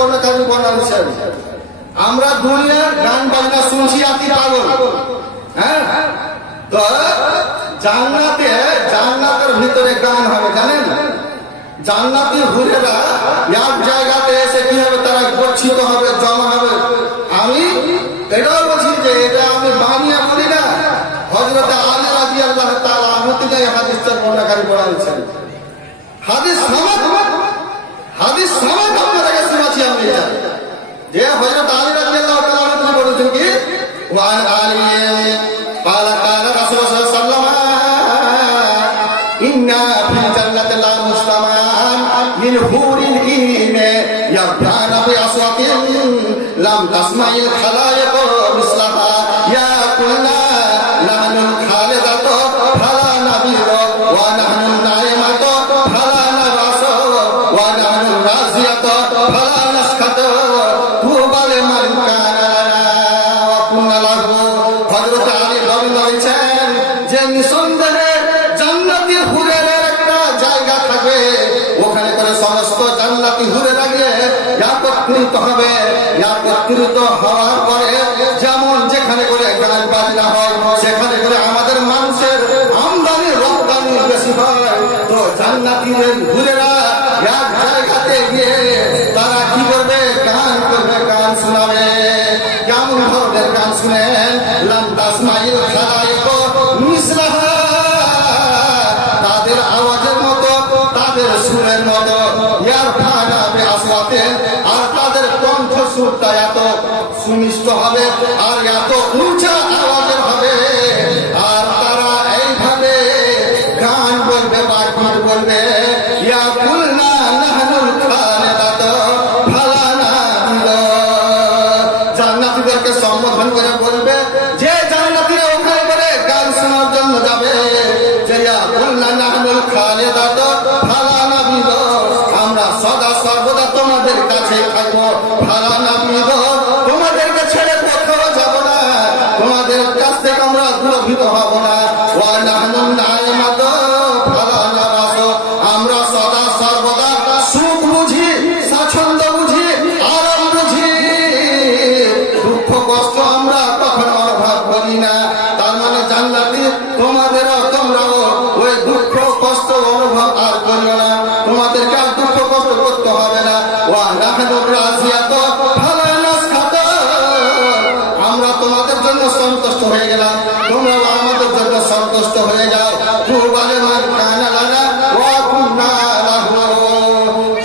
বর্ণনাকারী বর্ণাচ্ছেন, আমরা দুনিয়ার গান বাজনা শুনছি আতি পাগল। হ্যাঁ, তো জান্নাতের ভিতরে গান হবে জানেন। জান্নাতি হুরেরা এক জায়গাতে এসে কি হবে, তারা গচ্ছিত হবে, জমা হবে। আমি এটাও বলছি যে এটা আমি বানিয়ে বলি না, হযরত আলী রাদিয়াল্লাহু তাআলা আনহু থেকে হাদিসের বর্ণনাকারী বলেছেন। হাদিস সমাজ আপনাদেরকে শোনাচ্ছি আমি এটা, যে হযরত আলী রাদিয়াল্লাহু তাআলা আনহু বলেছেন কি ওয়া আলী قال قال رسول الله صلى الله عليه وسلم إن في الجنة لا مجتمعان من حور العين يرفعن بأصوات لم تسمع الخلائق مثلها يقولنا نحن الخالدة فلا نبيض ونحن النائمة فلا نبعث ونحن الرازية فلا نسكت طوبى لمن كان لنا وكنا له حضرت علي বলেছেন যে নিঃসন্দেহে জান্নাতি হুরের একটা জায়গা থাকবে, ওখানে করে সমস্ত জান্নাতি হুরেরা গিয়ে একত্রিত হবে। একত্রিত হওয়ার পরে যেমন যেখানে করে গান বাজনা হয়, সেখানে করে আমাদের মানুষের আমদানি রপ্তানি বেশি হয়। তো জান্নাতিদের হুরেরা এক জায়গাতে গিয়ে তারা কি করবে, গান করবে, গান শোনাবে। কেমন ধরনের গান শুনেন, লাম তাসমাইল খালাইক মিসলাহা, তাদের আওয়াজের মতো, তাদের সুরের মতো, ইয়ারফানা বিআসওয়াতে, আর তাদের কণ্ঠস্বরটা এত সুমিষ্ট হবে আর এত উঁচা আওয়াজের হবে, আর তারা এইভাবে গান বলবে বা গান বলবে, ইয়াকুলনা নাহনুল খালিদাত ফালা নাবিদ। জান্নাতীদেরকে সম্বোধন করে বলবে, যে জান্নাতীরা ওখানে করে গান শোনার জন্য যাবে, যে ইয়াকুলনা নাহনুল খালিদাত ফালা নাবিদ, আমরা সদা সর্বদা তোমাদের কাছে থাকবো, ফালা নাবিদ, তোমাদেরকে ছেড়ে কোথাও যাব না, তোমাদের কাছ থেকে আমরা দূরভূত হব না। ওয়া নাহনু নাইমাত ফালা নাবাস, আমরা সদা সর্বদা সুখ বুঝি, স্বাচ্ছন্দ্য বুঝি, আরাম বুঝি, দুঃখ কষ্ট আমরা কখনো অনুভব করি না। তার মানে জান্নাতি তোমরাও ওই দুঃখ কষ্ট অনুভব আর করিও না, তোমাদেরকে আর দুঃখ কষ্ট করতে হবে না। ওয়া নাহনু রাজিয়াত ফালা নাসখাত, আমরা তোমাদের জন্য সন্তুষ্ট হয়ে গেলাম, তোমরাও আমাদের জন্য সন্তুষ্ট হয়ে যাও। তুবা লিমান কানা লানা ওয়া কুন্না লাহু,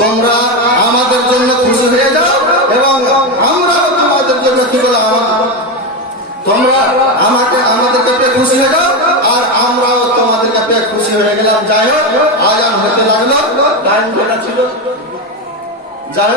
তোমরা আমাদের জন্য খুশি হয়ে যাও এবং আমরাও তোমাদের জন্য কি বললাম, তোমরা আমাদেরকে পেয়ে খুশি হয়ে যাও আর আমরাও তোমাদেরকে পেয়ে খুশি হয়ে গেলাম। যাই হোক, আজান হতে লাগলো, টাইম যেটা ছিল, যাই হোক।